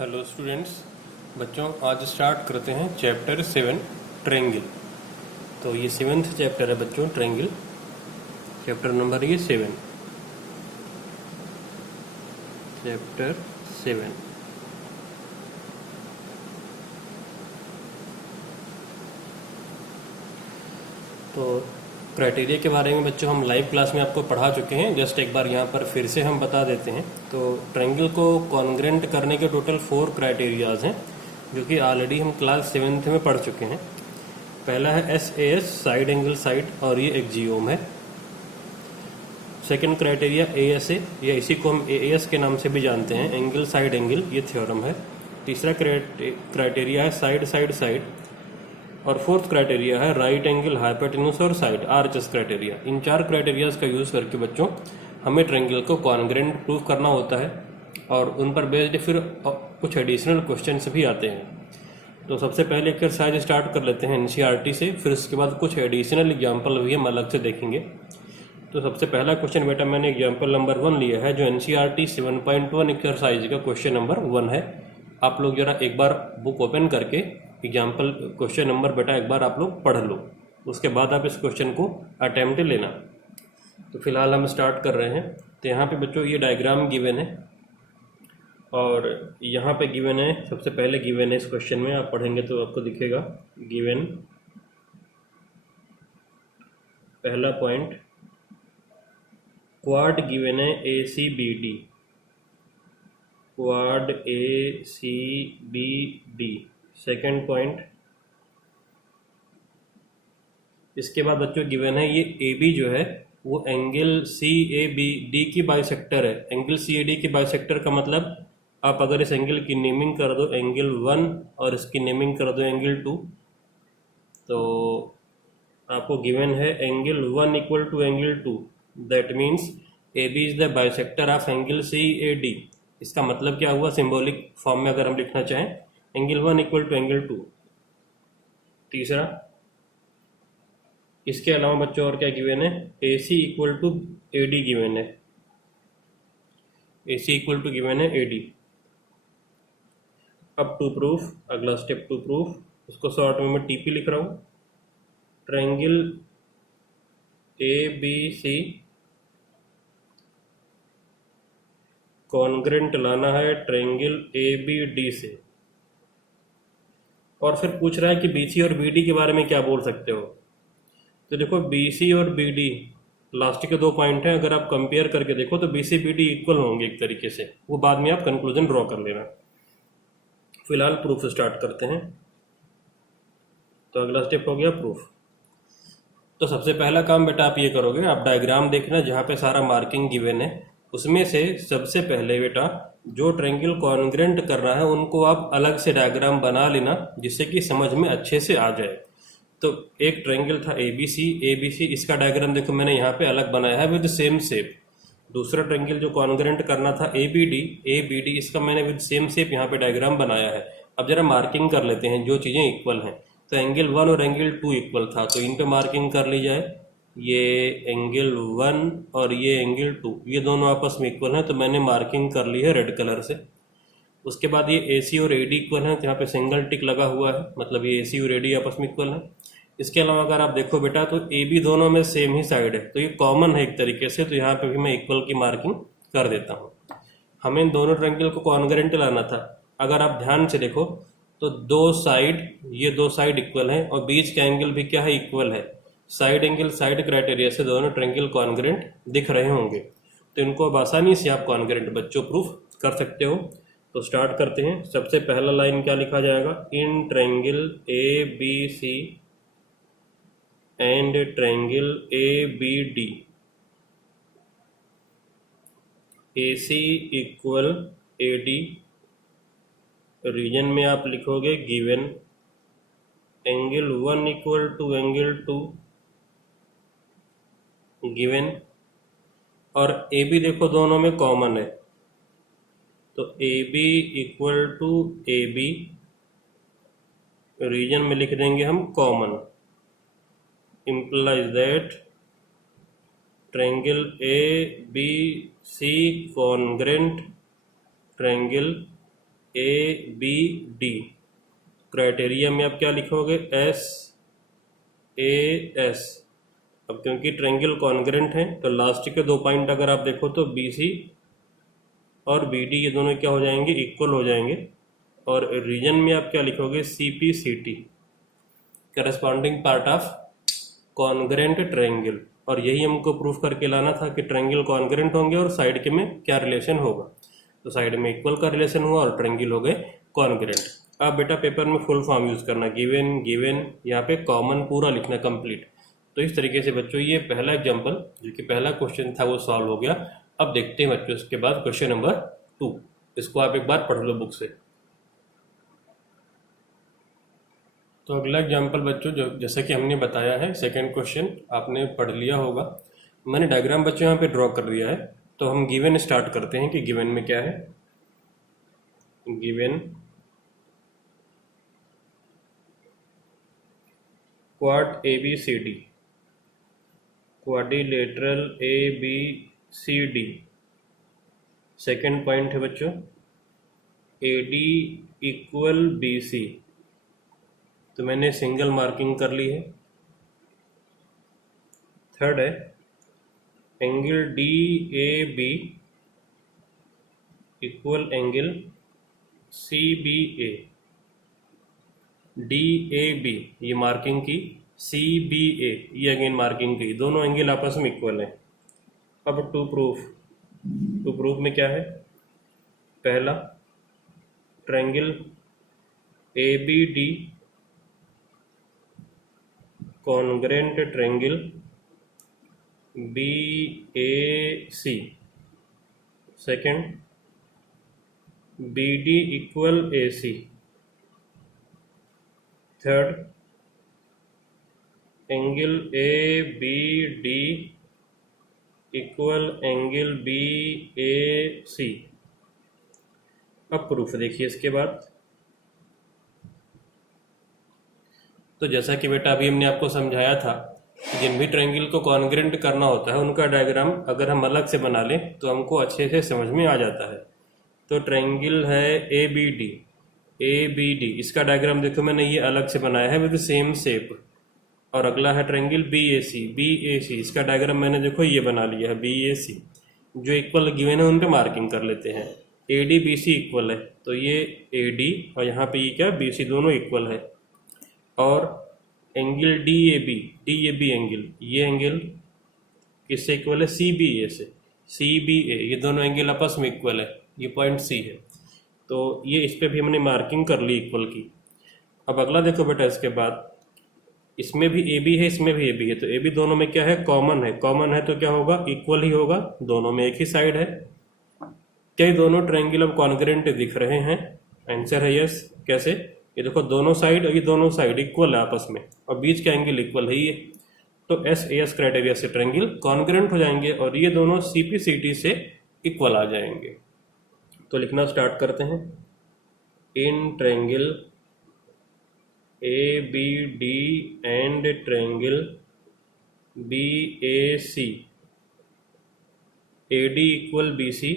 Hello students, बच्चों आज start करते हैं चैप्टर 7 ट्रायंगल। तो ये 7th चैप्टर है बच्चों, ट्रायंगल चैप्टर नंबर ये 7, चैप्टर 7। तो क्राइटेरिया के बारे में बच्चों हम लाइव क्लास में आपको पढ़ा चुके हैं, जस्ट एक बार यहाँ पर फिर से हम बता देते हैं। तो ट्रायंगल को कॉन्ग्रेंट करने के टोटल 4 क्राइटेरियाज हैं जो कि ऑलरेडी हम क्लास 7th में पढ़ चुके हैं। पहला है SAS, साइड एंगल साइड, और ये एक्जियोम है। सेकंड क्राइटेरिया ASA, या इसी को हम AS के नाम से भी जानते हैं, एंगल साइड एंगल, ये थ्योरम है। तीसरा क्राइटेरिया है साइड साइड साइड, और फोर्थ क्राइटेरिया है राइट एंगल, हाइपोटेन्यूज और साइड, RHS क्राइटेरिया। इन 4 क्राइटेरियाज का यूज करके बच्चों हमें ट्रायंगल को कॉन्ग्रेंट प्रूव करना होता है, और उन पर बेस्ड फिर कुछ एडिशनल क्वेश्चंस भी आते हैं। तो सबसे पहले एक्सरसाइज स्टार्ट कर लेते हैं NCERT से, फिर उसके बाद कुछ एडिशनल एग्जाम्पल भी हम अलग से देखेंगे। तो सबसे पहला क्वेश्चन बेटा मैंने एग्जाम्पल नंबर 1 लिया है, जो NCERT 7.1 एक्सरसाइज का क्वेश्चन नंबर 1 है। आप लोग जरा एक बार बुक ओपन करके एग्जाम्पल क्वेश्चन नंबर बेटा एक बार आप लोग पढ़ लो, उसके बाद आप इस क्वेश्चन को अटेम्प्ट लेना। तो फिलहाल हम स्टार्ट कर रहे हैं। तो यहाँ पे बच्चों ये डायग्राम गिवन है, और यहाँ पे गिवन है, सबसे पहले गिवन है इस क्वेश्चन में, आप पढ़ेंगे तो आपको दिखेगा गिवन। पहला पॉइंट क्वाड गिवन है ACBD, quad ACBD। Second point, इसके बाद बच्चों गिवन है ये AB जो है वो एंगल CABD की बाइसेक्टर है। एंगल CAD की बाइसेक्टर का मतलब, आप अगर इस एंगल की नेमिंग कर दो एंगल 1 और इसकी नेमिंग कर दो एंगल 2, तो आपको गिवन है angle 1 equal to angle 2, that means AB is the bisector of angle CAD। इसका मतलब क्या हुआ, सिंबॉलिक फॉर्म में अगर हम लिखना चाहें, एंगल 1 इक्वल टू एंगल 2। तीसरा, इसके अलावा बच्चों और क्या गिवन है, AC equal to AD given है, AC इक्वल टू गिवन है AD। अब टू प्रूफ, अगला स्टेप टू प्रूफ, इसको शॉर्ट में मैं TP लिख रहा हूँ। ट्रायंगल ABC कॉन्ग्रेंट लाना है ट्रायंगल ABD से, और फिर पूछ रहा है कि BC और BD के बारे में क्या बोल सकते हो। तो देखो BC और BD लास्ट के 2 पॉइंट हैं, अगर आप कंपेयर करके देखो तो BC BD इक्वल होंगे एक तरीके से, वो बाद में आप कंक्लूजन ड्रॉ कर लेना। फिलहाल प्रूफ स्टार्ट करते हैं। तो अगला स्टेप हो गया प्रूफ। तो सबसे पहला काम बेटा आप ये करोगे, आप डायग्राम देखना जहाँ पे सारा मार्किंग गिवन है, उसमें से सबसे पहले बेटा जो ट्रायंगल कॉन्ग्रेंट कर रहा है उनको आप अलग से डायग्राम बना लेना, जिससे कि समझ में अच्छे से आ जाए। तो एक ट्रायंगल था ABC, इसका डायग्राम देखो मैंने यहाँ पे अलग बनाया है विद सेम शेप। दूसरा ट्रायंगल जो कॉन्ग्रेंट करना था ABD, इसका मैंने विद सेम शेप यहाँ पे डायग्राम बनाया है। अब जरा मार्किंग कर लेते हैं जो चीज़ें इक्वल हैं। तो एंगल 1 और एंगल 2 इक्वल था, तो इन पे मार्किंग कर ली जाए। ये एंगल 1 और ये एंगल 2, ये दोनों आपस में इक्वल हैं, तो मैंने मार्किंग कर ली है रेड कलर से। उसके बाद ये AC और AD इक्वल हैं, यहाँ पे सिंगल टिक लगा हुआ है, मतलब ये AC और AD आपस में इक्वल है। इसके अलावा अगर आप देखो बेटा तो AB दोनों में सेम ही साइड है, तो ये कॉमन है एक तरीके से, तो यहाँ पे भी मैं इक्वल की मार्किंग कर देता हूँ। हमें इन दोनों ट्रायंगल को कॉन्ग्रेंट लाना था। अगर आप ध्यान से देखो तो ये दो साइड इक्वल हैं, और बीच का एंगल भी क्या है, इक्वल है। साइड एंगल साइड क्राइटेरिया से दोनों ट्रायंगल कॉन्ग्रेंट दिख रहे होंगे, तो इनको अब आसानी से आप कॉन्ग्रेंट बच्चों प्रूफ कर सकते हो। तो स्टार्ट करते हैं। सबसे पहला लाइन क्या लिखा जाएगा, in triangle ABC and triangle ABD AC equal AD, reason में आप लिखोगे given angle 1 equal to angle 2 given, और AB देखो दोनों में कॉमन है, तो AB equal to AB, reason में लिख देंगे हम common, implies that triangle ABC congruent triangle A B D, criteria में आप क्या लिखोगे, एस ए एस। अब क्योंकि ट्रायंगल कॉन्ग्रेंट है तो लास्ट के 2 पॉइंट अगर आप देखो तो बी सी और बी डी ये दोनों क्या हो जाएंगे, इक्वल हो जाएंगे। और रीजन में आप क्या लिखोगे, C P C T, corresponding part of congruent triangle. और यही हमको प्रूफ करके लाना था कि ट्रायंगल कॉन्ग्रेंट होंगे और साइड के में क्या रिलेशन होगा, तो साइड में इक्वल का रिलेशन हुआ और ट्रायंगल हो गए कॉन्ग्रेंट। अब बेटा पेपर में फुल फॉर्म यूज़ करना, गिवन गिवन, यहाँ पे कॉमन पूरा लिखना कंप्लीट। तो इस तरीके से बच्चों ये पहला एग्जाम्पल जो कि पहला क्वेश्चन था वो सॉल्व हो गया। अब देखते हैं बच्चों इसके बाद क्वेश्चन नंबर 2, इसको आप एक बार पढ़ लो बुक से। तो अगला एग्जाम्पल बच्चों जो जैसे कि हमने बताया है, सेकंड क्वेश्चन आपने पढ़ लिया होगा। मैंने डायग्राम बच्चों यहाँ पे ड्रॉ कर दिया है। तो हम गिवन स्टार्ट करते हैं कि गिवन में क्या है। Given quad A B C D, quadrilateral A B C D. Second point है बच्चों A D equal B C, तो मैंने सिंगल मार्किंग कर ली है। थर्ड है angle D A B equal angle C B A. D A B ये marking की, सी बी ए ये अगेन मार्किंग की, दोनों एंगल आपस में इक्वल है। अब टू प्रूफ में क्या है, पहला triangle A B D congruent triangle B A C. Second B D equal A C. Third angle A B D equal angle B A C. अब प्रूफ देखिए इसके बाद। तो जैसा कि बेटा अभी हमने आपको समझाया था कि जिन भी ट्रायंगल को कॉन्ग्रेंट करना होता है उनका डायग्राम अगर हम अलग से बना लें तो हमको अच्छे से समझ में आ जाता है। तो ट्रायंगल है ए बी डी, इसका डायग्राम देखो मैंने ये अलग से बनाया है विद सेम शेप। और अगला है ट्रायंगल बी ए सी, इसका डायग्राम मैंने देखो ये बना लिया है बी ए सी। जो इक्वल गिवन है उन पे मार्किंग कर लेते हैं। A D B C equal है तो ये ए डी और यहाँ पे ये क्या बी सी दोनों इक्वल है। और angle D A B angle, ये एंगल किससे इक्वल है, सी बी ए से। सी बी ए ये दोनों एंगल आपस में इक्वल है, ये पॉइंट सी है। तो ये इस पे भी हमने मार्किंग कर ली इक्वल की। अब अगला देखो बेटा इसके बाद, इसमें भी ए बी है इसमें भी ए बी है, तो ए बी दोनों में क्या है, कॉमन है तो क्या होगा, इक्वल ही होगा, दोनों में एक ही साइड है। क्या ये दोनों ट्रायंगल अब कॉन्ग्रेंट दिख रहे हैं, आंसर है यस। कैसे, ये देखो दोनों साइड और ये दोनों साइड इक्वल है आपस में और बीच का एंगल इक्वल है ये। तो एस ए एस क्राइटेरिया से ट्रायंगल कॉन्ग्रेंट हो जाएंगे और ये दोनों सी पी सी टी से इक्वल आ जाएंगे। तो लिखना स्टार्ट करते हैं। In triangle A B D and triangle B A C, A D equal B C,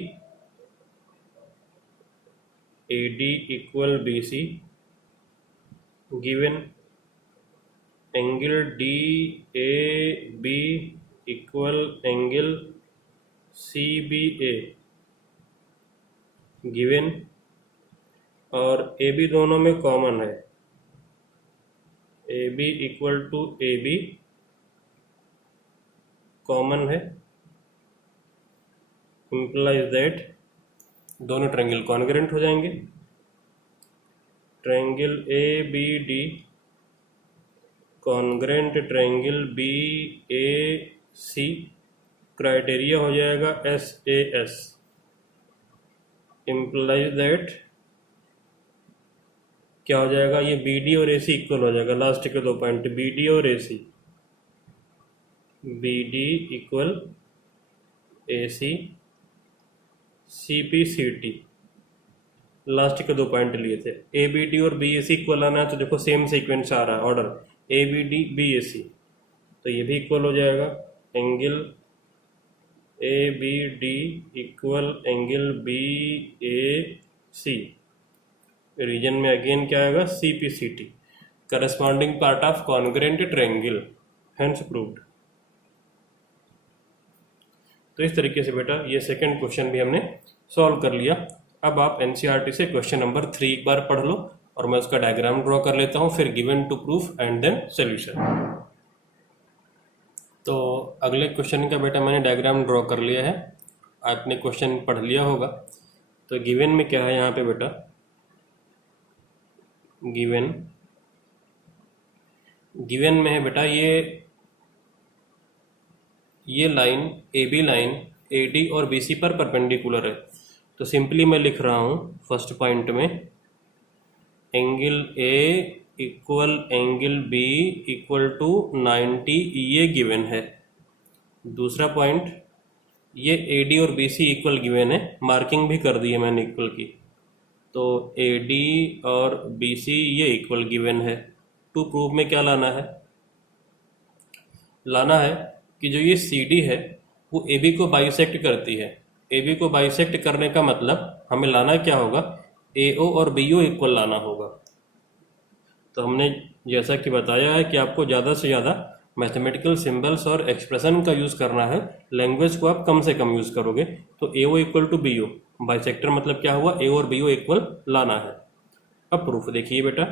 A D equal B C, given angle D A B equal angle C B A, given. और A B दोनों में common है, A B equal to A B common है, implies that दोनों triangle congruent हो जाएंगे। Triangle A B D congruent triangle B A C, criteria हो जाएगा S A S, implies that क्या हो जाएगा, ये बी डी और ए सी इक्वल हो जाएगा। लास्ट के 2 पॉइंट बी डी और A C, B D equal A C, C P C T, last के 2 पॉइंट लिए थे। ए बी डी और बी ए सी इक्वल आना है तो देखो सेम सीक्वेंस आ रहा है order, A B D B A C, तो ये भी इक्वल हो जाएगा। Angle A B D equal angle B A C, reason में अगेन क्या आएगा, CPCT, corresponding part of congruent triangle, hence proved. तो इस तरीके से बेटा ये सेकंड क्वेश्चन भी हमने सॉल्व कर लिया। अब आप एनसीईआरटी से क्वेश्चन नंबर 3 एक बार पढ़ लो और मैं उसका डायग्राम ड्रॉ कर लेता हूँ, फिर given to proof and then solution. तो अगले क्वेश्चन का बेटा मैंने डायग्राम ड्रॉ कर लिया है, आपने क्वेश्चन पढ़ लिया होगा। तो गिवन में क्या है यहाँ पे बेटा, गिवन में है बेटा ये लाइन AB लाइन AD और BC पर परपेंडिकुलर है। तो सिंपली मैं लिख रहा हूँ फर्स्ट पॉइंट में angle A equal angle B equal to 90, ये गिवन है। दूसरा पॉइंट ये AD और BC इक्वल गिवन है, मार्किंग भी कर दी है मैंने इक्वल की। तो AD और BC ये इक्वल गिवन है। टू प्रूफ में क्या लाना है, कि जो ये CD है वो AB को बाइसेक्ट करती है। AB को बाइसेक्ट करने का मतलब हमें लाना क्या होगा, AO और BO इक्वल लाना होगा। तो हमने जैसा कि बताया है कि आपको ज़्यादा से ज़्यादा मैथमेटिकल सिंबल्स और एक्सप्रेशन का यूज़ करना है, लैंग्वेज को आप कम से कम यूज़ करोगे। तो AO equal to BO, bisector मतलब क्या हुआ, AO और BO इक्वल लाना है। अब प्रूफ देखिए बेटा,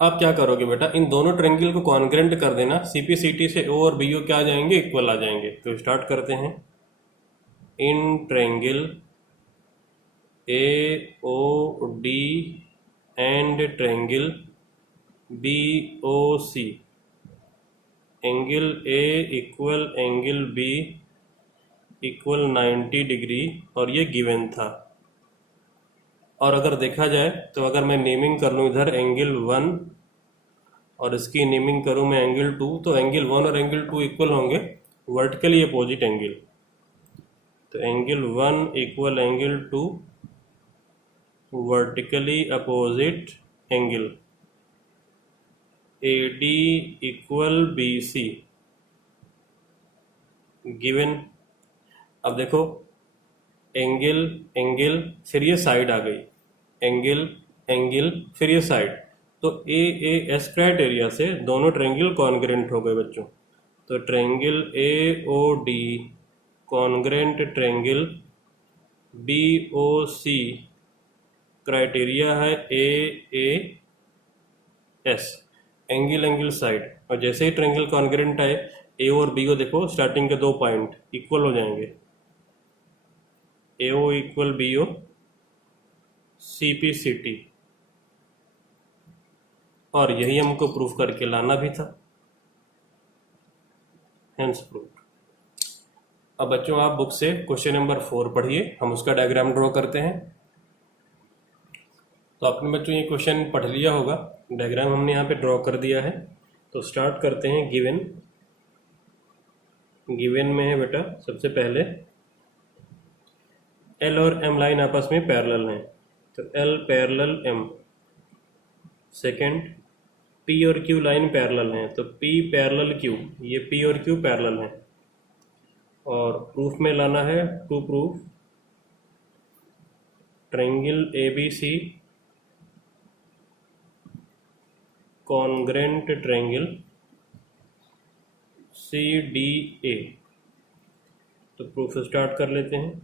आप क्या करोगे बेटा, इन दोनों ट्रायंगल को कॉन्ग्रेंट कर देना, CPCT से O और BO क्या आ जाएंगे, इक्वल आ जाएंगे। तो स्टार्ट करते हैं। In triangle AOD and triangle BOC, angle A equal angle B equal 90 degree, और ये गिवन था। और अगर देखा जाए तो अगर मैं नेमिंग कर लूँ इधर एंगल 1 और इसकी नेमिंग करूँ मैं एंगल 2, तो एंगल 1 और एंगल 2 इक्वल होंगे वर्टिकली अपोजिट एंगल। तो angle 1 equal angle 2 vertically opposite angle, AD equal BC given. अब देखो एंगल एंगल फिर ये साइड आ गई, एंगल एंगल फिर ये साइड, तो AAS क्राइटेरिया से दोनों ट्रायंगल कॉन्ग्रेंट हो गए बच्चों। तो triangle AOD congruent triangle BOC criteria है AAS, एंगल एंगल साइड। और जैसे ही ट्रायंगल कॉन्ग्रेंट आए A और BO देखो स्टार्टिंग के 2 पॉइंट इक्वल हो जाएंगे, AO इक्वल BO CPCT, और यही हमको प्रूफ करके लाना भी था, हेंस प्रूफ। अब बच्चों आप बुक से क्वेश्चन नंबर 4 पढ़िए, हम उसका डायग्राम ड्रॉ करते हैं। तो आपने बच्चों ये क्वेश्चन पढ़ लिया होगा, डायग्राम हमने यहाँ पे ड्रॉ कर दिया है। तो स्टार्ट करते हैं। गिवन में है बेटा सबसे पहले L और M लाइन आपस में पैरेलल हैं, तो L parallel M। Second P और Q लाइन पैरेलल हैं, तो P पैरेलल Q, ये P और Q पैरेलल हैं। और प्रूफ में लाना है to proof triangle ABC congruent triangle CDA। तो प्रूफ स्टार्ट कर लेते हैं।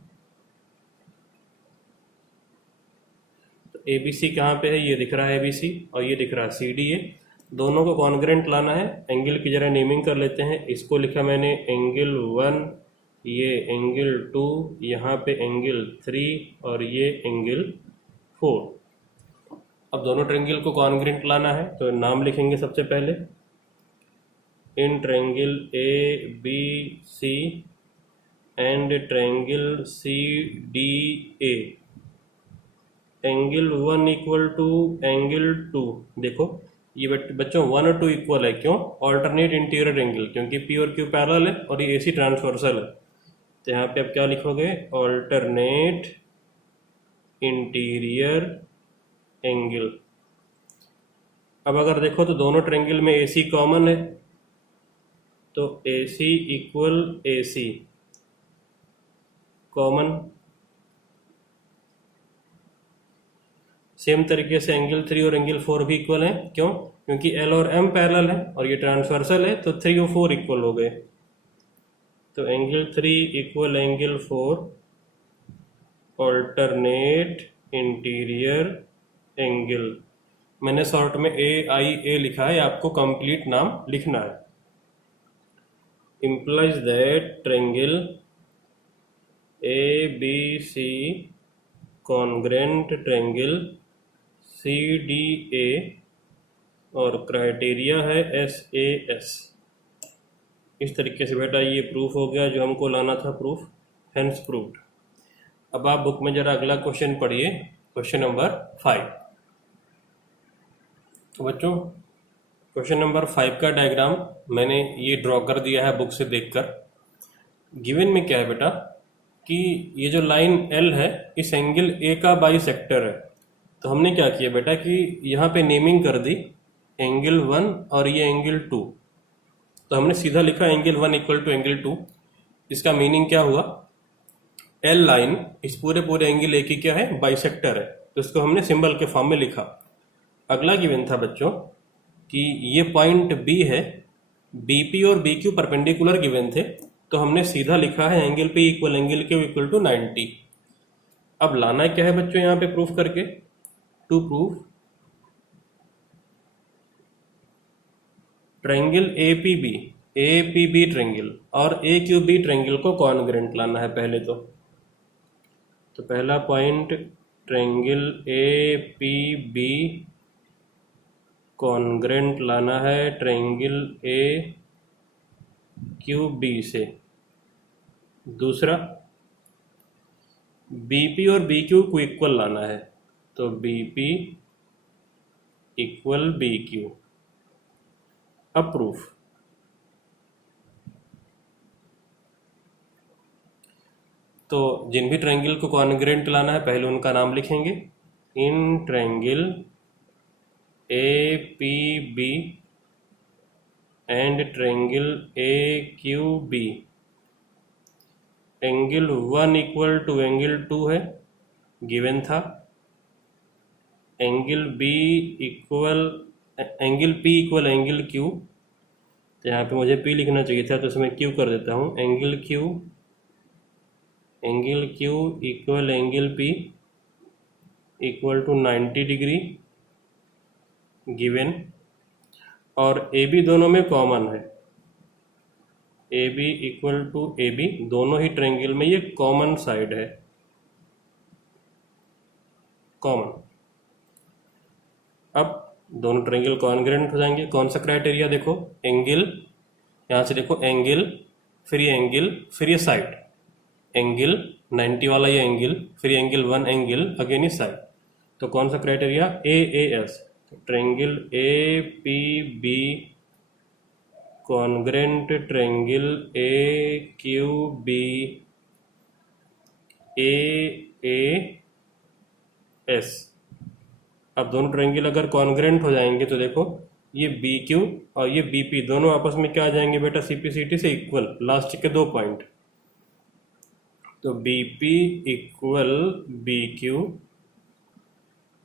तो ABC कहाँ पे है, ये दिख रहा है ABC, और ये दिख रहा है CDA। दोनों को कॉन्ग्रेंट लाना है। एंगल की जरा नेमिंग कर लेते हैं। इसको लिखा मैंने एंगल 1, ये एंगल 2, यहाँ पे एंगल 3 और ये एंगल 4। अब दोनों ट्रायंगल को कॉन्ग्रेंट लाना है, तो नाम लिखेंगे सबसे पहले। In triangle ABC and triangle CDA, angle 1 equal to angle 2। देखो ये बच्चों 1 और 2 इक्वल है, क्यों, ऑल्टरनेट इंटीरियर एंगल, क्योंकि P और Q पैरेलल है और ये AC ट्रांसवर्सल है। तो यहाँ पे आप क्या लिखोगे, ऑल्टरनेट इंटीरियर एंगल। अब अगर देखो तो दोनों ट्रायंगल में AC कॉमन है, तो AC equal AC common. Same तरीके से एंगल 3 और एंगल 4 भी इक्वल है। क्यों? क्योंकि एल और एम पैरेलल है और ये ट्रांसवर्सल है, तो 3 और 4 इक्वल हो गए। तो angle 3 equal angle 4 alternate interior angle. मैंने शॉर्ट में AIA लिखा है, आपको कंप्लीट नाम लिखना है। implies that triangle ABC congruent triangle CDA और क्राइटेरिया है SAS। इस तरीके से बेटा ये प्रूफ हो गया जो हमको लाना था प्रूफ, हेंस प्रूव्ड। अब आप बुक में जरा अगला क्वेश्चन पढ़िए, क्वेश्चन नंबर 5। तो बच्चों क्वेश्चन नंबर 5 का डायग्राम मैंने ये ड्रॉ कर दिया है बुक से देखकर। गिवन में क्या है बेटा कि ये जो लाइन L है इस एंगल A का बाइसेक्टर है। तो हमने क्या किया बेटा कि यहाँ पे नेमिंग कर दी एंगल 1 और ये एंगल 2। तो हमने सीधा लिखा एंगल 1 इक्वल टू एंगल 2। इसका मीनिंग क्या हुआ, L लाइन इस पूरे एंगल A की क्या है, बाइसेक्टर है, तो इसको हमने सिंबल के फॉर्म में लिखा। अगला गिवन था बच्चों कि ये पॉइंट B है, BP और BQ परपेंडिकुलर गिवन थे, तो हमने सीधा लिखा है angle P equal angle Q equal to 90। अब लाना क्या है बच्चों यहाँ पे प्रूफ करके, to proof triangle APB triangle और AQB ट्रायंगल को कॉन्ग्रेंट लाना है पहले। तो पहला पॉइंट ट्रायंगल APB कॉन्ग्रेंट लाना है ट्रायंगल AQB से। दूसरा BP और BQ को इक्वल लाना है, तो BP इक्वल BQ। अब प्रूफ, तो जिन भी ट्रायंगल को कॉन्ग्रेंट लाना है पहले उनका नाम लिखेंगे। In triangle APB and triangle AQB angle 1 equal to angle 2 है, गिवन था। Angle P equal angle Q, तो यहाँ पे मुझे P लिखना चाहिए था, तो इसमें Q कर देता हूँ। Angle Q equal angle P equal to 90 degree given, और AB दोनों में कॉमन है। AB इक्वल टू AB, दोनों ही ट्रायंगल में ये कॉमन साइड है, कॉमन। अब दोनों ट्रायंगल कॉन्ग्रेंट हो जाएंगे। कौन सा क्राइटेरिया, देखो एंगल, यहाँ से देखो एंगल, फिर ये एंगल, फिर ये साइड, एंगल 90 वाला ये एंगल, फिर एंगल 1 एंगल, अगेन ये साइड। तो कौन सा criteria, AAS। Triangle APB congruent triangle AQB AAS। अब दोनों ट्रायंगल अगर कॉन्ग्रेंट हो जाएंगे तो देखो ये BQ और ये BP दोनों आपस में क्या आ जाएंगे बेटा, CPCT से इक्वल, लास्ट के 2 पॉइंट। तो BP इक्वल BQ,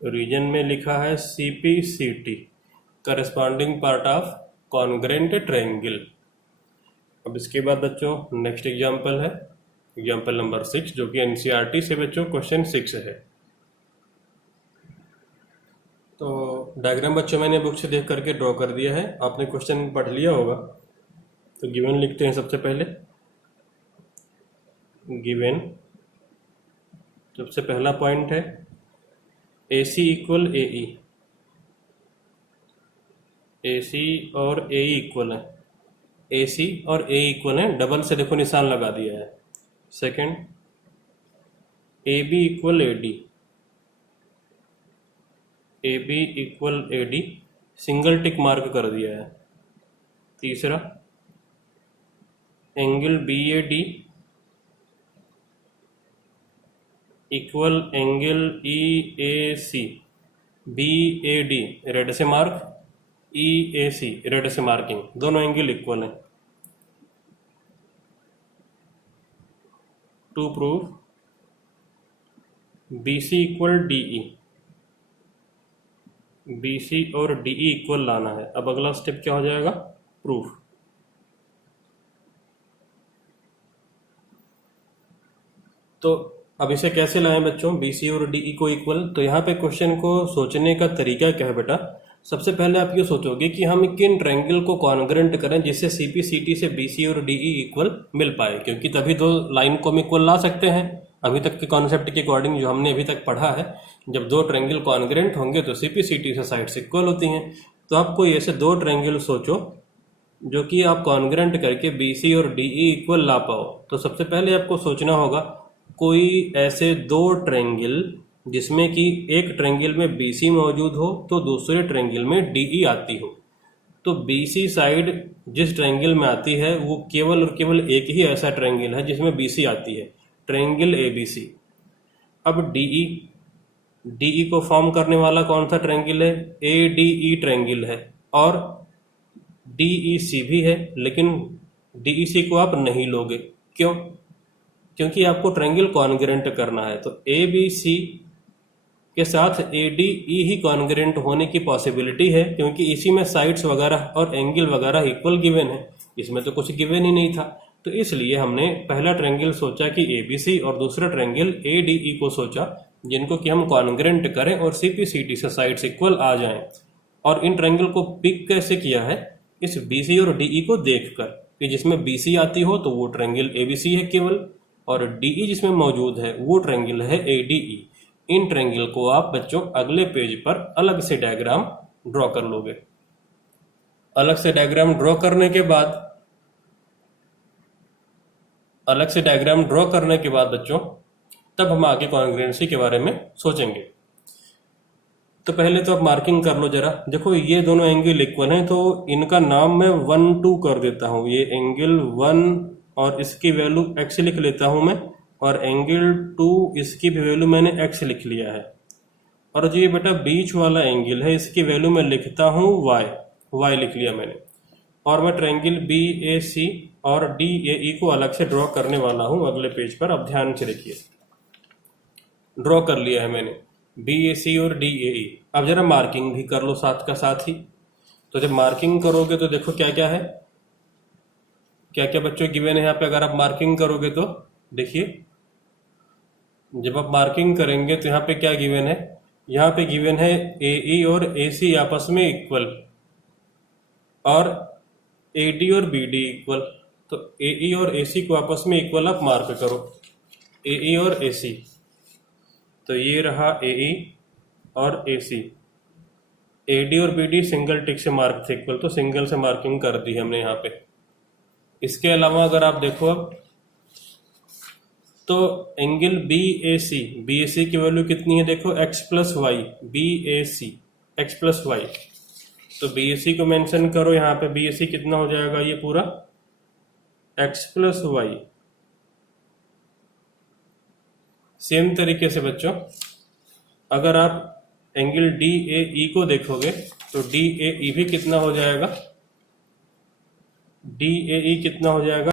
रीजन में लिखा है CPCT, corresponding part of congruent triangle. अब इसके बाद बच्चों नेक्स्ट एग्जाम्पल है, एग्जाम्पल नंबर 6, जो कि NCERT से बच्चों क्वेश्चन 6 है। तो डायग्राम बच्चों मैंने बुक से देख करके ड्रॉ कर दिया है, आपने क्वेश्चन पढ़ लिया होगा। तो गिवन लिखते हैं सबसे पहले। गिवन सबसे पहला पॉइंट है AC इक्वल AE, AC और AE इक्वल है, AC और AE इक्वल है, डबल से देखो निशान लगा दिया है। Second AB equal AD, AB equal AD, single tick mark कर दिया है। तीसरा angle BAD equal angle EAC, BAD red से मार्क, EAC रेड से मार्किंग, दोनों एंगल इक्वल है। To proof BC equal DE, B C और डी ई इक्वल लाना है। अब अगला स्टेप क्या हो जाएगा, प्रूफ। तो अब इसे कैसे लाएं बच्चों, बी सी और डी ई को इक्वल। तो यहाँ पे क्वेश्चन को सोचने का तरीका क्या है बेटा, सबसे पहले आप ये सोचोगे कि हम किन ट्रायंगल को कॉन्ग्रेंट करें जिससे सी पी सी टी से बी सी और डी ई इक्वल मिल पाए, क्योंकि तभी दो लाइन को हम इक्वल ला सकते हैं। अभी तक के कॉन्सेप्ट के अकॉर्डिंग जो हमने अभी तक पढ़ा है, जब दो ट्रायंगल कॉन्ग्रेंट होंगे तो सी पी सी टी से साइड्स इक्वल होती हैं। तो आपको ऐसे दो ट्रायंगल सोचो जो कि आप कॉन्ग्रेंट करके बी सी और डी ई इक्वल ला पाओ। तो सबसे पहले आपको सोचना होगा कोई ऐसे दो ट्रायंगल जिसमें कि एक ट्रायंगल में बी सी मौजूद हो तो दूसरे ट्रायंगल में डी ई आती हो। तो बी सी साइड जिस ट्रायंगल में आती है वो केवल और केवल एक ही ऐसा ट्रायंगल है जिसमें बी सी आती है, ट्रायंगल ए बी सी। अब डी ई को फॉर्म करने वाला कौन सा ट्रायंगल है, ए डी ई ट्रायंगल है, और डी ई सी भी है, लेकिन डी ई सी को आप नहीं लोगे। क्यों? क्योंकि आपको ट्रायंगल कॉन्ग्रेंट करना है। तो ए बी सी के साथ A D E he congruent होने की पॉसिबिलिटी है, क्योंकि इसी में साइड्स वगैरह और एंगल वगैरह इक्वल गिवन है, इसमें तो कुछ गिवन ही नहीं था। तो इसलिए हमने पहला ट्रायंगल सोचा कि ए बी सी और दूसरा ट्रायंगल ए डी ई को सोचा जिनको कि हम कॉन्ग्रेंट करें और सी पी सी टी से साइड्स इक्वल आ जाएं। और इन ट्रायंगल को पिक कैसे किया है, इस बी सी और डी ई को देखकर कि जिसमें बी सी आती हो तो वो ट्रायंगल ए बी सी है केवल, और डी ई जिसमें मौजूद है वो ट्रायंगल है A D E. In triangle को आप बच्चों अगले पेज पर अलग से डायग्राम ड्रॉ कर लोगे। अलग से डायग्राम ड्रॉ करने के बाद बच्चों तब हम आगे कॉन्ग्रुएंसी के बारे में सोचेंगे। तो पहले तो आप मार्किंग कर लो जरा। देखो ये दोनों एंगल इक्वल हैं तो इनका नाम मैं 1 2 कर देता हूं। ये एंगल 1 और इसकी वैल्यू x लिख लेता हूं मैं, और एंगल 2 इसकी भी वैल्यू मैंने x लिख लिया है। और जो ये बेटा बीच वाला एंगल है इसकी वैल्यू मैं लिखता हूं y लिख लिया मैंने। और मैं ट्रायंगल बी ए सी और डी ए ई को अलग से ड्रॉ करने वाला हूं अगले पेज पर। अब ध्यान से देखिए, ड्रॉ कर लिया है मैंने बी ए सी और डी ए ई। अब जरा मार्किंग भी कर लो साथ का साथ ही। तो जब मार्किंग करोगे तो देखो क्या क्या है, क्या क्या बच्चों गिवन है यहाँ पे। अगर आप मार्किंग करोगे तो देखिए, जब आप मार्किंग करेंगे तो यहाँ पे क्या गिवन है, यहाँ पे गिवन है ए ई और ए सी आपस में इक्वल और ए डी और बी डी इक्वल। तो ए ई और ए सी को आपस में इक्वल आप मार्क करो, ए ई और ए सी। तो ये रहा ए ई और ए सी। ए डी और बी डी सिंगल टिक से मार्क थे इक्वल, तो सिंगल से मार्किंग कर दी हमने यहाँ पे। इसके अलावा अगर आप देखो अब तो एंगल बी ए सी की वैल्यू कितनी है, देखो x plus Y, B A C x plus Y. तो बी ए सी को मेंशन करो यहाँ पे, बी ए सी कितना हो जाएगा ये पूरा x प्लस वाई। सेम तरीके से बच्चों अगर आप एंगल डी ए ई को देखोगे तो डी ए ई भी कितना हो जाएगा, डी ए ई कितना हो जाएगा